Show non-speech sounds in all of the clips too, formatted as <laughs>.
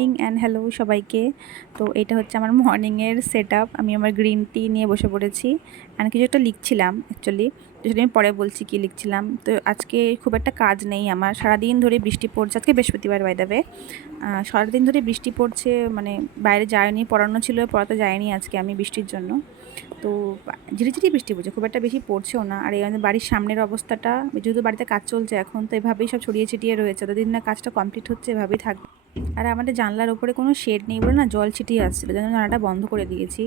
Morning and hello সবাইকে। তো এটা হচ্ছে আমার মর্নিংয়ের সেট আমি আমার গ্রিন টি নিয়ে বসে পড়েছি। অ্যান্ড কিছু একটা লিখছিলাম অ্যাকচুয়ালি তো সেটা আমি পরে বলছি কি লিখছিলাম। তো আজকে খুব একটা কাজ নেই আমার। সারাদিন ধরে বৃষ্টি পড়ছে। আজকে বৃহস্পতিবার বাই দেবে সারাদিন ধরে বৃষ্টি পড়ছে। মানে বাইরে যায়নি, পড়ানো ছিল, পড়াতে যায়নি আজকে আমি বৃষ্টির জন্য। তো ঝিরিঝিরি বৃষ্টি পড়ছে, খুব একটা বেশি পড়ছেও না। আর এই বাড়ির সামনের অবস্থাটা, যেহেতু বাড়িতে কাজ চলছে এখন, তো এভাবেই সব ছড়িয়ে ছিটিয়ে রয়েছে। যতদিন না কাজটা কমপ্লিট হচ্ছে, এভাবেই থাকবে। আর আমাদের জানলার উপরে কোনো শেড নেই বলে না জল ছিটিয়ে আসছিল যেন জানলাটা বন্ধ করে দিয়েছি।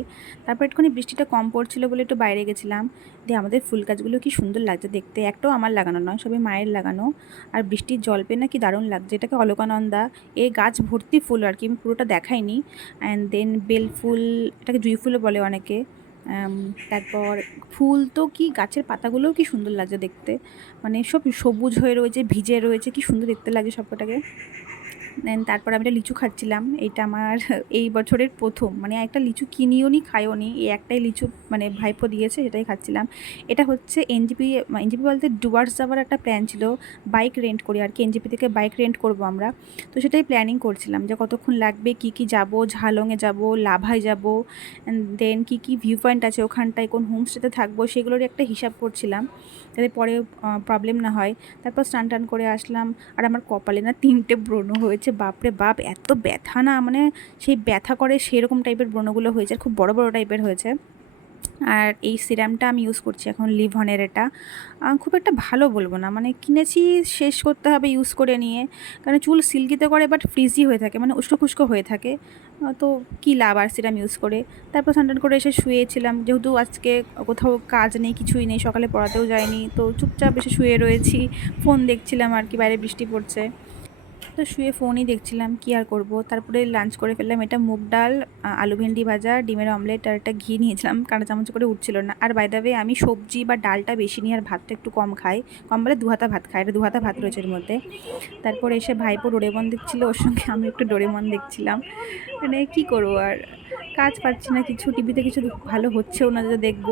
তারপর একটুখানি বৃষ্টিটা কম পড়ছিল বলে একটু বাইরে গেছিলাম। দিয়ে আমাদের ফুল গাছগুলো কি সুন্দর লাগছে দেখতে, একটাও আমার লাগানো নয়, সবই মায়ের লাগানো। আর বৃষ্টির জল পেয়ে না কি দারুণ লাগছে, এটাকে অলকানন্দা এই গাছ ভর্তি ফুল আর কি, আমি পুরোটা দেখাইনি। অ্যান্ড দেন বেল ফুল, এটাকে জুই ফুলও বলে অনেকে। তারপর ফুল তো কি গাছের পাতাগুলোও কি সুন্দর লাগছে দেখতে। মানে সব সবুজ হয়ে রয়েছে, ভিজে রয়েছে, কি সুন্দর দেখতে লাগে সবকটাকে। দেন তারপর আমি একটা লিচু খাচ্ছিলাম। এইটা আমার <laughs> এই বছরের প্রথম। মানে একটা লিচু কিনিও নি খাইও নি। এই একটাই লিচু মানে ভাইপো দিয়েছে, সেটাই খাচ্ছিলাম। এটা হচ্ছে এনজিপি এনজিপি বলতে ডুয়ার্স যাওয়ার একটা প্ল্যান ছিল। বাইক রেন্ট করি আর কি। এনজিপি থেকে বাইক রেন্ট করব আমরা। তো সেটাই প্ল্যানিং করছিলাম যে কতক্ষণ লাগবে, কি কি যাব, ঝালংয়ে যাব, লাভায় যাব দেন কি কি ভিউ পয়েন্ট আছে ওখানটায়, কোন হোমস্টেতে থাকব, সেগুলোরই একটা হিসাব করছিলাম। যাতে পরে প্রবলেম না হয়। তারপর স্নান টান করে আসলাম। আর আমার কপালে না তিনটে ব্রণ হয়েছে। বাপরে বাপ, এত ব্যথা না মানে সেই ব্যথা করে সেরকম টাইপের ব্রণগুলো হয়েছে খুব বড় বড় টাইপের হয়েছে আর এই সিরামটা আমি ইউজ করছি এখন লিভনের এটা। খুব একটা ভালো বলব না মানে কিনেছি, শেষ করতে হবে ইউজ করে নিয়ে। কারণ চুল সিল্কিতে করে বাট ফ্রিজি হয়ে থাকে মানে উস্কো খুস্কো হয়ে থাকে। তো কী লাভ আর সিরাম ইউজ করে? তারপর স্নান করে এসে শুয়েছিলাম, যেহেতু আজকে কোথাও কাজ নেই, কিছুই নেই, সকালে পড়াতেও যায়নি তো চুপচাপ এসে শুয়ে রয়েছি ফোন দেখছিলাম আর কি, বাইরে বৃষ্টি পড়ছে। তো শুয়ে ফোনই দেখছিলাম, কি আর করব? তারপরে লাঞ্চ করে ফেললাম, এটা মুগ ডাল আলু ভেন্ডি ভাজা, ডিমের অমলেট আর একটা ঘি নিয়েছিলাম, কাঁটা চামচ করে উঠছিল না। আর বাইদাবে আমি সবজি বা ডালটা বেশি নিই আর ভাতটা একটু কম খাই। কম বলে দু হাতা ভাত খাই, এটা দু হাতা ভাত রয়েছে এর মধ্যে। তারপর এসে ভাইপো ডোরেমন দেখছিল, ওর সঙ্গে আমি একটু ডোরেমন দেখছিলাম। মানে কী করব আর? কাজ পাচ্ছি না, কিছু টিভিতে কিছু ভালো হচ্ছেও না যে দেখব।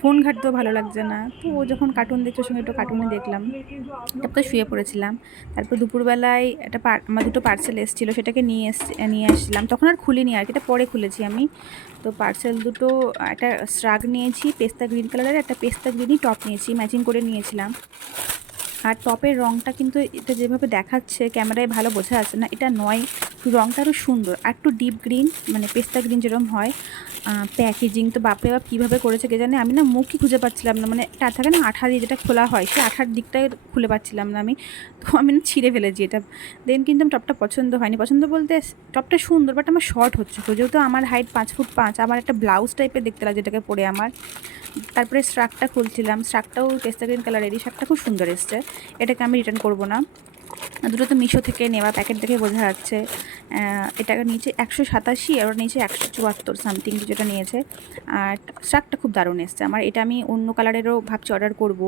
ফোন ঘাটতেও ভালো লাগছে না। তো ও যখন কার্টুন দেখছে সঙ্গে একটু কার্টুনে দেখলাম। তারপর শুয়ে পড়েছিলাম। তারপর দুপুরবেলায় একটা আমার দুটো পার্সেল এসেছিল, সেটাকে নিয়ে এস নিয়ে আসছিলাম তখন আর খুলিনি আর কি, এটা পরে খুলেছি আমি। তো পার্সেল দুটো, একটা স্ট্রাগ নিয়েছি, পেস্তা গ্রিন কালারের একটা পেস্তা গ্রিনই টপ নিয়েছি ম্যাচিং করে নিয়েছিলাম। আর টপের রঙটা কিন্তু এটা যেভাবে দেখাচ্ছে, ক্যামেরায় ভালো বোঝা যাচ্ছে না, এটা নয়। রঙটা আরও সুন্দর, আর একটু ডিপ গ্রিন মানে পেস্তা গ্রিন যেরকম হয়। প্যাকেজিং তো বাপরে বাপ কীভাবে করেছে কে জানে? আমি না মুখই খুঁজে পাচ্ছিলাম না মানে একটা থাকে না আঠা দিয়ে যেটা খোলা হয়, সেই আঠার দিকটাই খুলে পাচ্ছিলাম না আমি। তো আমি না ছিঁড়ে ফেলেছি এটা। দেন কিন্তু আমি টপটা পছন্দ হয়নি। পছন্দ বলতে টপটা সুন্দর বাট আমার শর্ট হচ্ছে। যেহেতু আমার হাইট পাঁচ ফুট পাঁচ, আমার একটা ব্লাউজ টাইপের দেখতে লাগে যেটাকে পরে আমার। তারপরে স্ট্রাকটা খুলছিলাম স্ট্রাকটাও পেস্তা গ্রিন কালারেরই শার্টটা খুব সুন্দর এসছে। এটাকে আমি রিটার্ন করব না। দুটো তো মিশো থেকে নেওয়া প্যাকেট দেখে বোঝা যাচ্ছে। এটা নিচে একশো সাতাশি আর নিচে একশো চুয়াত্তর সামথিং যেটা নিয়েছে। আর শার্টটা খুব দারুণ এসছে। আমার এটা আমি অন্য কালারেরও ভাবছি অর্ডার করব।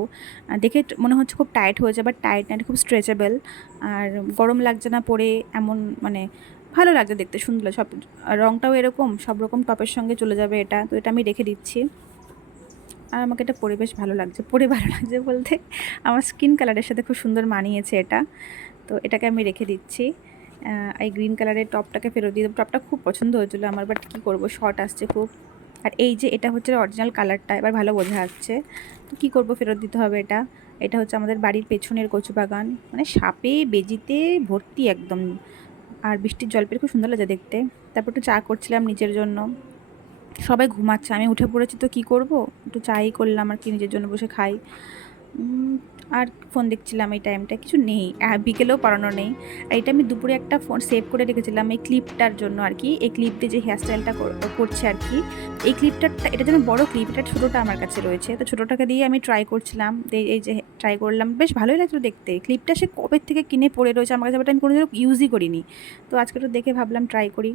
দেখে মনে হচ্ছে খুব টাইট হয়েছে বাট টাইট না খুব স্ট্রেচেবল আর গরম লাগছে না পরে, এমন মানে ভালো লাগছে দেখতে, সুন্দর সব রঙটাও এরকম, সব রকম টপের সঙ্গে চলে যাবে এটা। তো এটা আমি রেখে দিচ্ছি। আর আমাকে এটা পরে বেশ ভালো লাগছে পরে ভালো লাগছে বলতে। আমার স্কিন কালারের সাথে খুব সুন্দর মানিয়েছে এটা। তো এটাকে আমি রেখে দিচ্ছি। এই গ্রিন কালারের টপটাকে ফেরত দিয়ে টপটা খুব পছন্দ হয়েছিলো আমার বাট কী করব? শর্ট আসছে খুব। আর এই যে এটা হচ্ছে অরিজিনাল কালারটা এবার ভালো বোঝা যাচ্ছে। তো কী করব? ফেরত দিতে হবে এটা। এটা হচ্ছে আমাদের বাড়ির পেছনের কচু বাগান। মানে সাপে বেজিতে ভর্তি একদম। আর বৃষ্টির জল পেয়ে খুব সুন্দর লাগে দেখতে। তারপর একটু চা করছিলাম নিজের জন্য। সবাই ঘুমাচ্ছে। আমি উঠে পড়েছি তো কি করব? একটু চাই করলাম আর কি, নিজের জন্য বসে খাই। আর ফোন দেখছিলাম এই টাইমটা কিছু নেই। বিকেলেও পড়ানো নেই। আর এটা আমি দুপুরে একটা ফোন সেভ করে রেখেছিলাম এই ক্লিপটার জন্য আর কি। এই ক্লিপ দিয়ে যে হেয়ারস্টাইলটা করছে আর কি। এই ক্লিপটা এটা যেন বড় ক্লিপ এটা ছোটোটা আমার কাছে রয়েছে। তো ছোটোটাকে দিয়ে আমি ট্রাই করছিলাম। এই যে ট্রাই করলাম, বেশ ভালোই লাগল দেখতে। ক্লিপটা সে কবে থেকে কিনে পড়ে রয়েছে আমার কাছে বাট আমি কোনোদিনও ইউজই করিনি। তো আজকে তো দেখে ভাবলাম ট্রাই করি।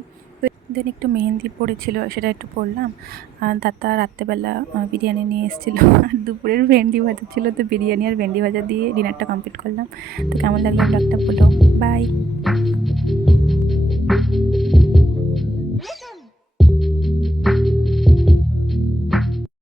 দেন একটু মেহেন্দি পড়েছিল, সেটা একটু পড়লাম। আর দাদা রাত্রেবেলা বিরিয়ানি নিয়ে এসেছিল। আর দুপুরের ভেন্ডি ভাজা ছিল, তো বিরিয়ানি আর ভেন্ডি ভাজা দিয়ে ডিনারটা কমপ্লিট করলাম। তো কেমন লাগল ব্লগটা বলো? বাই